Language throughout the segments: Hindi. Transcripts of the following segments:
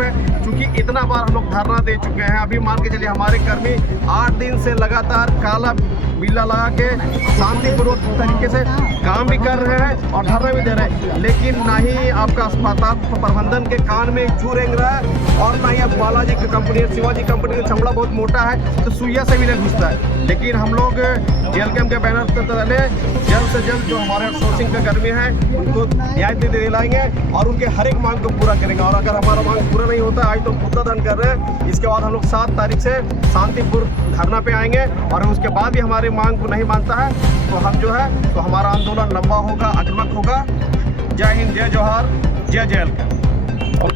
तरफ है, क्योंकि इतना बार हम लोग धरना दे चुके हैं। अभी मान के चलिए हमारे कर्मी 8 दिन से लगातार काला बिल्ला लगा के शांतिपूर्वक तरीके से काम भी कर रहे हैं और धरना भी दे रहे हैं, लेकिन ना ही आपका अस्पताल प्रबंधन के कान में जू रेंग रहा है और ना ही अब बालाजी की कंपनी, शिवाजी कंपनी का चमड़ा बहुत मोटा है तो सुइया से भी नहीं घुसता है। लेकिन हम लोग जेएलकेएम के बैनर के तले जल्द से जल्द जो हमारे आउटसोर्सिंग के कर्मी हैं उनको न्याय दिलाएंगे और उनके हर एक मांग को पूरा करेंगे। और अगर हमारा मांग पूरा नहीं होता, आज तो मुद्दा दंड कर रहे हैं, इसके बाद हम लोग 7 तारीख से शांतिपूर्ण धरना पे आएंगे और उसके बाद भी हमारी मांग को नहीं मानता है तो हम जो है तो हमारा आंदोलन लंबा होगा, आक्रामक होगा। जय हिंद, जय जोहार, जय जेएलकेएम। और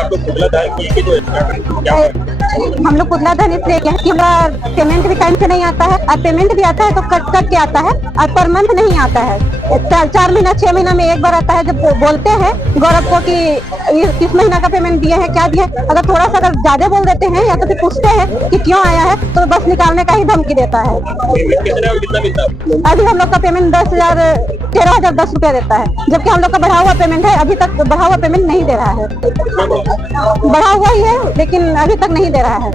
आप लोग पुतला दहन किए कि जो क्या हम लोग पुतला दहन इसलिए किया कि हमारा पेमेंट भी टाइम से नहीं आता है और पेमेंट भी आता है तो कट के आता है और पर मंथ नहीं आता है। 4 महीना 6 महीना में एक बार आता है। जब बोलते हैं गौरव को कि किस महीना का पेमेंट दिए हैं, क्या दिए, अगर थोड़ा सा अगर ज्यादा बोल देते हैं या तो फिर पूछते हैं कि क्यों आया है तो बस निकालने का ही धमकी देता है। अभी हम लोग का पेमेंट 13,010 रुपया देता है, जबकि हम लोग का बढ़ा हुआ पेमेंट है। अभी तक बढ़ा हुआ पेमेंट नहीं दे रहा है, बढ़ा हुआ ही है लेकिन अभी तक नहीं दे रहा है।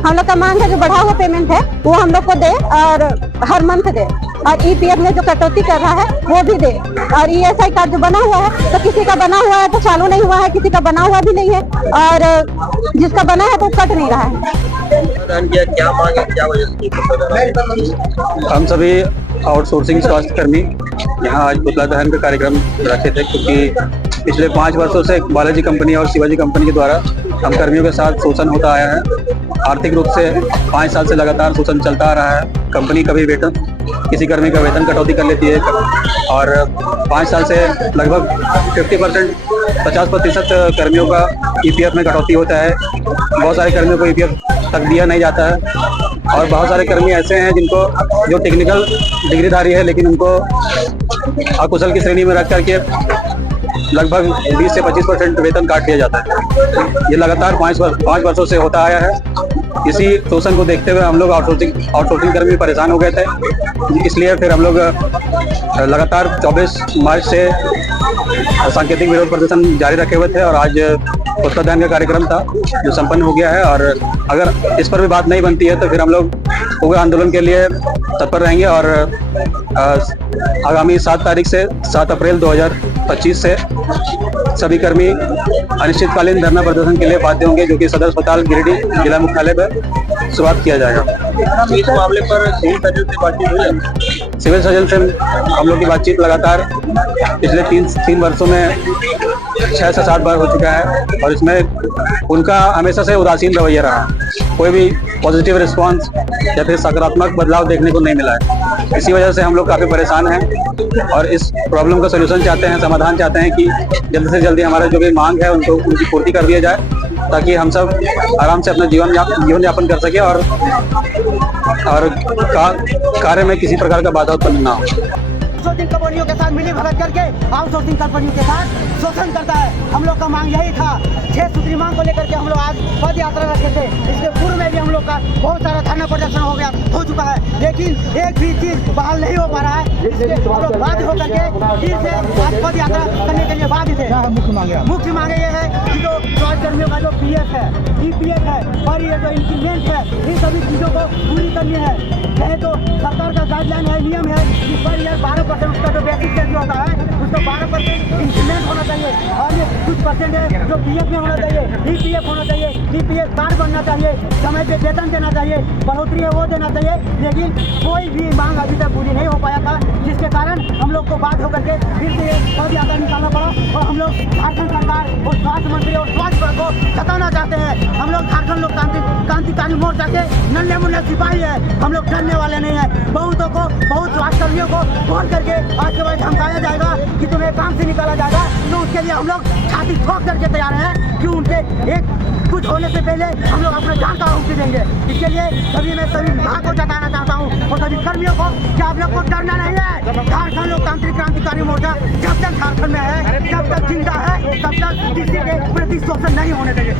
हम लोग का मांग है जो बढ़ा हुआ पेमेंट है वो हम लोग को दे और हर मंथ दे, और ईपीएफ में जो कटौती कर रहा है वो भी दे, और ईएसआई कार्ड जो बना हुआ है तो किसी का बना हुआ है तो चालू नहीं हुआ है, किसी का बना हुआ भी नहीं है, और जिसका बना है तो कट नहीं रहा है। क्या मांग है, क्या वजह? हम सभी आउटसोर्सिंग स्वास्थ्य कर्मी यहाँ आज पुतला दहन का कार्यक्रम रखे थे, क्योंकि पिछले 5 वर्षों से बालाजी कंपनी और शिवाजी कंपनी के द्वारा हम कर्मियों के साथ शोषण होता आया है। आर्थिक रूप से 5 साल से लगातार शोषण चलता आ रहा है। कंपनी कभी किसी कर्मी का वेतन कटौती कर लेती है और 5 साल से लगभग 50% कर्मियों का ईपीएफ में कटौती होता है। बहुत सारे कर्मियों को ईपीएफ तक दिया नहीं जाता है और बहुत सारे कर्मी ऐसे हैं जिनको जो टेक्निकल डिग्रीधारी है लेकिन उनको अकुशल की श्रेणी में रख करके लगभग 20 से 25% वेतन काट दिया जाता है। ये लगातार 5 वर्षों से होता आया है। इसी शोषण को देखते हुए हम लोग आउटसोर्सिंग कर्मी परेशान हो गए थे, इसलिए फिर हम लोग लगातार 24 मार्च से सांकेतिक विरोध प्रदर्शन जारी रखे हुए थे और आज पुतला दहन का कार्यक्रम था जो संपन्न हो गया है। और अगर इस पर भी बात नहीं बनती है तो फिर हम लोग पूरे आंदोलन के लिए तत्पर रहेंगे और आगामी 7 तारीख से 7 अप्रैल 2025 से सभी कर्मी अनिश्चितकालीन धरना प्रदर्शन के लिए बाध्य होंगे, जो कि सदर अस्पताल गिरिडीह जिला मुख्यालय पर शुरुआत किया जाएगा। इस मामले पर सिविल सर्जन से बातचीत हुई है? सिविल सर्जन से हम लोग की बातचीत लगातार पिछले 3 वर्षों में 6 से 7 बार हो चुका है और इसमें उनका हमेशा से उदासीन रवैया रहा। कोई भी पॉजिटिव रिस्पांस या फिर सकारात्मक बदलाव देखने को नहीं मिला है। इसी वजह से हम लोग काफ़ी परेशान हैं और इस प्रॉब्लम का सोल्यूशन चाहते हैं, समाधान चाहते हैं कि जल्दी से जल्दी हमारा जो भी मांग है उनकी पूर्ति कर दिया जाए, ताकि हम सब आराम से अपना जीवन यापन कर सके और कार्य में किसी प्रकार का बाधा उत्पन्न ना हो। आउटसोर्सिंग कंपनियों के साथ मिली भगत करके आउटसोर्सिंग कंपनियों के साथ शोषण करता है। हम लोग का मांग यही था, 6 ये सूत्री मांग को लेकर के हम लोग आज पद यात्रा रखे थे। इसके पूर्व में भी हम लोग का बहुत सारा धरना प्रदर्शन हो चुका है, लेकिन एक भी चीज बहाल नहीं हो पा रहा है। इसके हम लोग बाध्य होकर के फिर से आज पद यात्रा करने के लिए बाध्य थे। मुख्य मांगे ये है कि जो स्वास्थ्यकर्मियों का जो PF है, EPF है और ये जो इंक्रीमेंट है, इन सभी चीजों को पूरी करनी है। चाहे तो सरकार का गाइडलाइन है, नियम है कि पर ईयर 12% उसका जो बेसिक सैलरी होता है उसको 12% इंक्रीमेंट होना चाहिए, और ये कुछ परसेंट है जो PF में होना चाहिए, EPF होना चाहिए, EPF कार्ड बनना चाहिए, समय पे वेतन देना चाहिए, बढ़ोतरी है वो देना चाहिए। लेकिन कोई भी मांग अभी तक पूरी नहीं हो पाया था, जिसके कारण हम लोग को बात होकर के फिर से पद यात्रा निकालना पड़ा। और हम लोग झारखंड सरकार और स्वास्थ्य मंत्री और स्वास्थ्य विभाग को जताना चाहते हैं, हम लोग झारखंड लोकतांत्रिक क्रांतिकारी मोर्चा के नन्हे मुन्ने सिपाही है, हम लोग डरने वाले नहीं है। बहुतों को, बहुत स्वास्थ्यकर्मियों को फोन करके आज के बाद धमकाया जाएगा कि तुम्हें काम से निकाला जाएगा, तो उसके लिए हम लोग छाती ठोक करके तैयार हैं कि उनके एक कुछ होने से पहले हम लोग अपने जान का आहुति देंगे। इसके लिए सभी विभाग को जताना चाहता हूँ और सभी कर्मियों को कि आप लोग को डरना नहीं है। झारखंड लोकतांत्रिक क्रांतिकारी मोर्चा जब तक झारखंड में है, जब तक जिंदा है, तब तक किसी के प्रति शोषण नहीं होने देंगे।